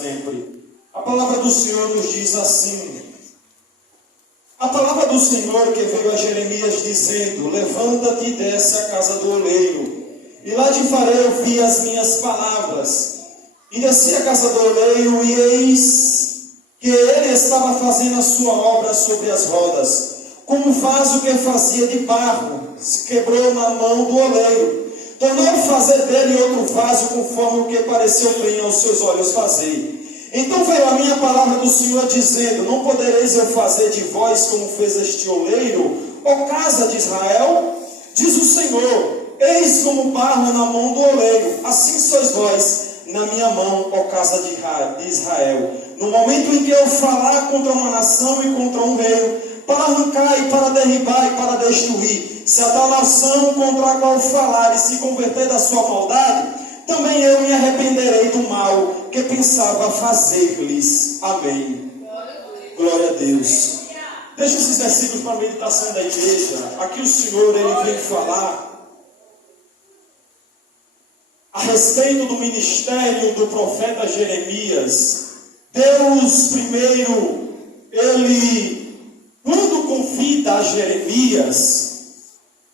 sempre. A palavra do Senhor nos diz assim. A palavra do Senhor que veio a Jeremias dizendo: levanta-te e desce à casa do oleiro, e lá te farei ouvir as minhas palavras. E desci à casa do oleiro, e eis que ele estava fazendo a sua obra sobre as rodas, como um vaso que fazia de barro, se quebrou na mão do oleiro. Tornou fazer dele outro vaso, conforme o que pareceu bem aos seus olhos fazer. Então veio a minha palavra do Senhor dizendo: não podereis eu fazer de vós como fez este oleiro, ó casa de Israel? Diz o Senhor: eis como barro na mão do oleiro, assim sois vós na minha mão, ó casa de Israel. No momento em que eu falar contra uma nação e contra um reino, para arrancar e para derribar e para destruir, se a tal nação contra a qual falar e se converter da sua maldade, também eu me arrependerei do mal que pensava fazer-lhes. Amém. Glória a Deus. Deixa esses versículos para a meditação da igreja. Aqui o Senhor, Ele vem falar a respeito do ministério do profeta Jeremias. Deus, primeiro, Ele, quando convida a Jeremias,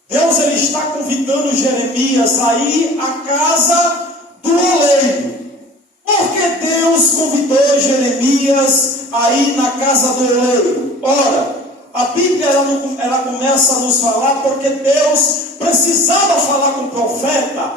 Deus ele está convidando Jeremias a ir à casa do oleiro. Por que Deus convidou Jeremias a ir na casa do oleiro? Ora, a Bíblia ela começa a nos falar porque Deus precisava falar com o profeta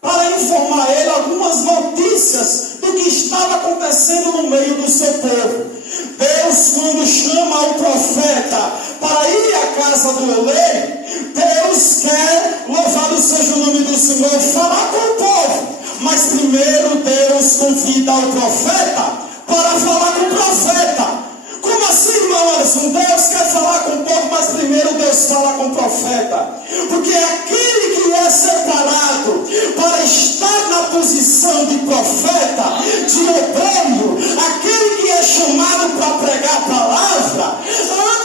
para informar ele algumas notícias do que estava acontecendo no meio do seu povo. Deus, quando chama o profeta para ir à casa do oleiro, Deus quer, louvado seja o nome do Senhor, falar com o povo. Mas primeiro Deus convida o profeta para falar com o profeta. Como assim, irmão Anderson? Deus quer falar com o povo, mas primeiro Deus fala com o profeta. Porque aquele que é separado para estar na posição de profeta, de obreiro, aquele que é chamado para pregar a palavra,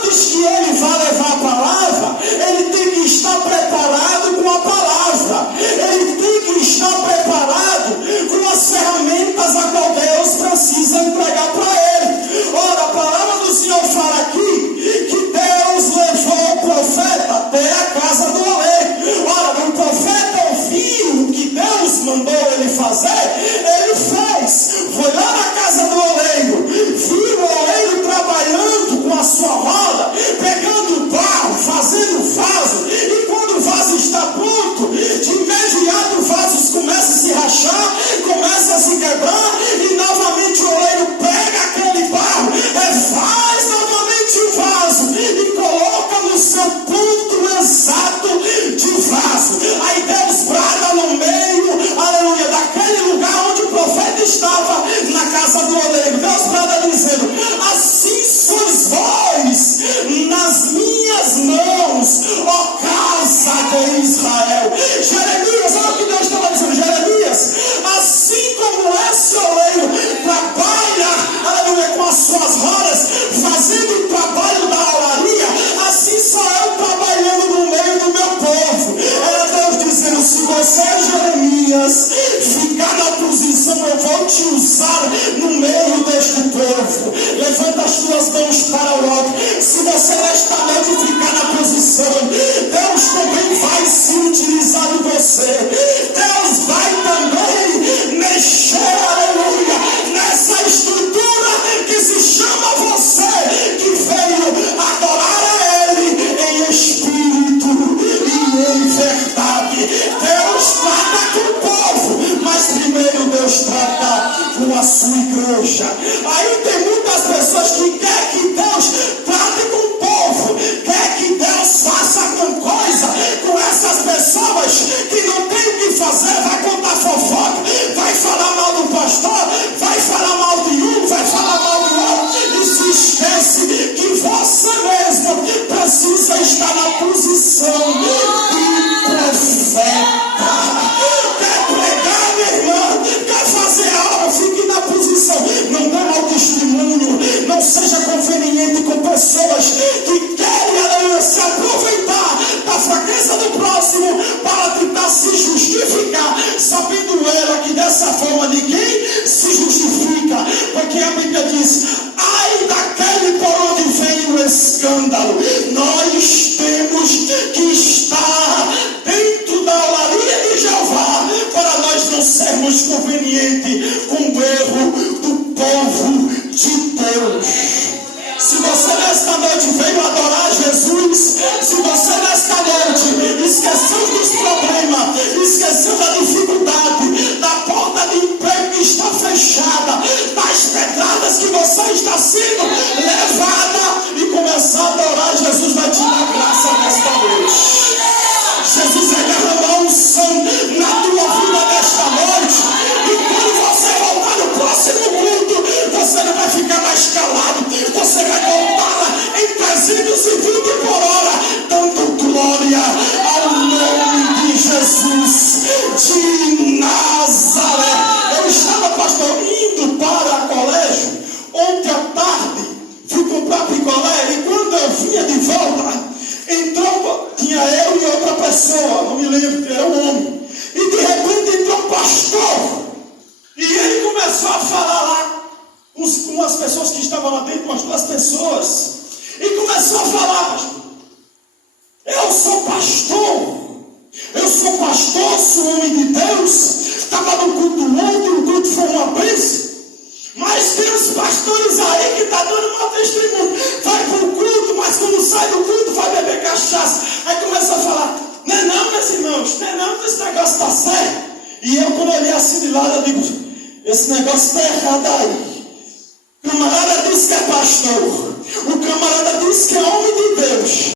antes que ele vá levar a palavra, ele tem que estar preparado com a palavra. Ele tem que estar preparado com as ferramentas a qual Deus precisa entregar para ele. Ora, a palavra do Senhor fala aqui que Deus levou o profeta até a casa do oleiro. Ora, o profeta ouviu o que Deus mandou ele fazer, ele fez. Foi lá na casa do oleiro, viu o oleiro trabalhando com a sua roda, pegando barro, fazendo vaso, e quando o vaso está pronto, de imediato o vaso começa a se rachar, começa a se quebrar, e novamente o oleiro pega aquele barro, faz novamente o vaso e coloca no seu ponto exato de vaso. Aí Deus brada no meio, aleluia, daquele lugar onde o profeta estava, na casa do oleiro. Deus brada dizendo: assim sois vós nas minhas mãos, ó casa de Israel. Jeremias, olha o que Deus estava dizendo. Jeremias, assim como esse oleiro trabalha, aleluia, com as suas rodas, fazendo o trabalho da olaria, assim sou eu trabalhando no meio do meu povo. Era Deus dizendo: se você, Jeremias, ficar na posição, eu vou te usar no meio deste povo. Levanta as tuas mãos para o alto. Se você nesta noite ficar na posição, Deus também vai se utilizar de você. Deus vai também mexer, aleluia, nessa estrutura que se chama você, que veio adorar a Ele em espírito e em verdade. Deus trata com o povo, mas primeiro Deus trata com a sua igreja. Aí tem muitas pessoas que querem que Deus trate com o povo, quer que Deus faça alguma coisa com essas pessoas que não tem o que fazer, vai contar fofoca, vai falar mal do pastor, vai falar mal de um, vai falar mal do outro, e se esquece que você mesmo precisa estar na posição de profeta. Quer pregar, meu irmão? Quer fazer a obra? Fique na posição. Não dê mau testemunho. Não seja conveniente com pessoas que querem, aleluia, se aproveitar da fraqueza do próximo para tentar se justificar, sabendo ela que dessa forma Porque a Bíblia diz: ai daquele por onde vem o escândalo. Nós temos que estar dentro da olaria de Jeová, para nós não sermos convenientes com o erro do povo de Deus. Se você nesta noite veio adorar Jesus, se você nesta noite esqueceu dos problemas, esqueceu da dificuldade, da porta de emprego que está fechada, das pedradas que você está sendo levada, e começar a adorar, Jesus vai te dar graça nesta noite. Jesus vai derramar unção na tua vida nesta noite, e quando você voltar no próximo culto, você não vai ficar mais calado, você vai voltar em 320 por hora, dando glória ao nome de Jesus de Nazaré. Eu estava, pastor, indo para o colégio ontem à tarde, fui comprar picolé, e quando eu vinha de volta, entrou, tinha eu e outra pessoa, não me lembro, era um homem, e de repente entrou um pastor, e ele começou a falar lá com umas pessoas que estavam lá dentro, umas duas pessoas, e começou a falar: pastor, eu sou pastor, sou homem de Deus, estava no culto ontem, o culto foi uma bênção, mas tem uns pastores aí que estão dando uma testemunha, vai para o culto, mas quando sai do culto vai beber cachaça. Aí começa a falar: não é não, meus irmãos, não é não, esse negócio está certo. E eu, quando olhei assim de lado, eu digo: esse negócio está errado aí. O camarada diz que é pastor, o camarada diz que é homem de Deus,